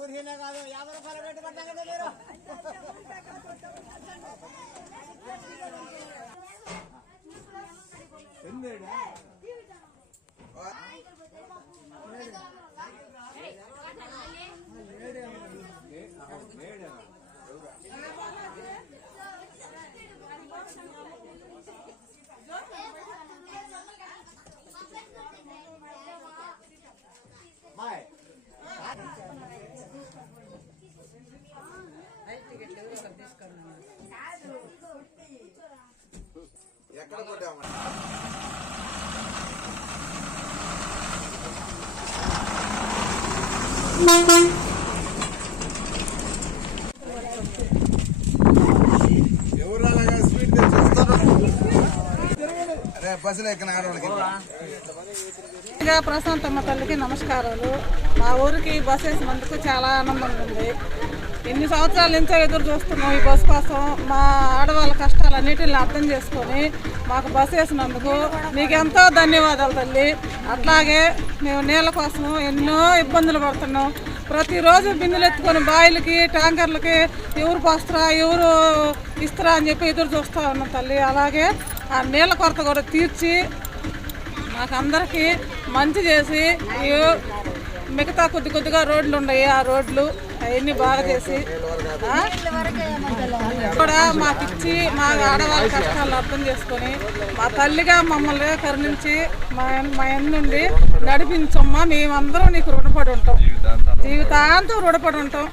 ఊరినే కాదు 50 రూపాయలు పెట్టి పట్టాకండి మీరు. ఎక్కడ కొట్టామా ఎవరు అలాగా స్వీట్ తెచ్చేస్తారు. బస్సులో ఎక్కడ ఆడవాళ్ళకి ప్రశాంతమ్మ తల్లికి నమస్కారాలు. మా ఊరికి బస్ వేసినందుకు చాలా ఆనందంగా ఉంది. ఎన్ని సంవత్సరాల నుంచో ఎదురు చూస్తున్నాం ఈ బస్సు కోసం. మా ఆడవాళ్ళ కష్టాలన్నిటిని అర్థం చేసుకొని మాకు బస్సు వేసినందుకు నీకెంతో ధన్యవాదాలు తల్లి. అట్లాగే మేము నీళ్ళ కోసం ఎన్నో ఇబ్బందులు పడుతున్నాం. ప్రతిరోజు బిందులు ఎత్తుకొని బాయిలకి ట్యాంకర్లకి ఎవరు పోస్తారా ఎవరు ఇస్తారా అని చెప్పి ఎదురు చూస్తూ ఉన్నాం తల్లి. అలాగే ఆ నీళ్ళ కొరత కూడా తీర్చి మాకు అందరికీ మంచి చేసి మిగతా కొద్దిగా రోడ్లు ఉన్నాయి, ఆ రోడ్లు అవన్నీ బాగా చేసి కూడా మాకు ఇచ్చి మా ఆడవాళ్ళ కష్టాలను అర్థం చేసుకొని మా తల్లిగా మమ్మల్ని కరుణించి మా ఎన్నుండి నడిపించమ్మా. మేమందరం నీకు రుణపడి ఉంటాం, జీవితాంతం రుణపడి ఉంటాం.